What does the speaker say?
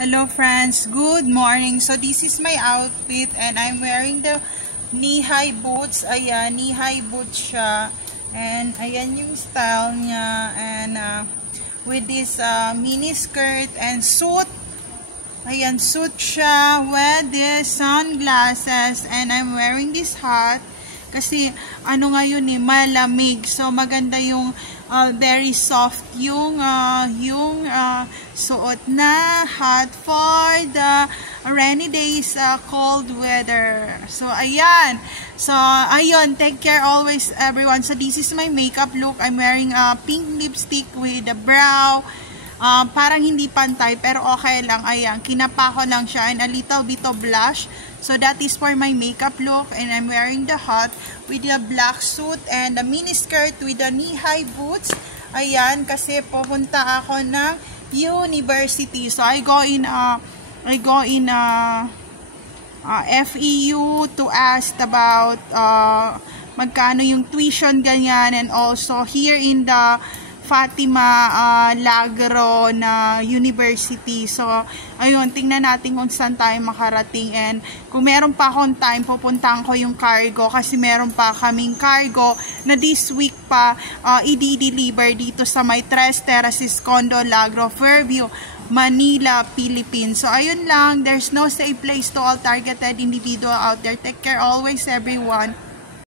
Hello friends, good morning. So this is my outfit and I'm wearing the knee-high boots. Ayan, knee-high boots siya. And ayan yung style niya. And with this mini skirt and suit. Ayan, suit siya with this sunglasses. And I'm wearing this hat. Kasi ano ngayon malamig. So maganda yung very soft yung suot na hat for the rainy days, cold weather. So ayan. So ayun, take care always everyone. So this is my makeup look. I'm wearing a pink lipstick with a brow. Parang hindi pantay pero okay lang. Ayan, kinapa ko lang siya and a little bit of blush. So that is for my makeup look and I'm wearing the hat with the black suit and the mini skirt with the knee-high boots. Ayan, kasi pupunta ako ng university. So I go in FEU to ask about magkano yung tuition ganyan, and also here in the Fatima Lagro na university. So, ayun, tingnan natin kung saan tayo makarating. And kung meron pa akong time, pupuntahan ko yung cargo kasi meron pa kaming cargo na this week pa i-deliver dito sa may Tres Terraces Condo Lagro, Fairview, Manila, Philippines. So, ayun lang. There's no safe place to all targeted individual out there. Take care always, everyone.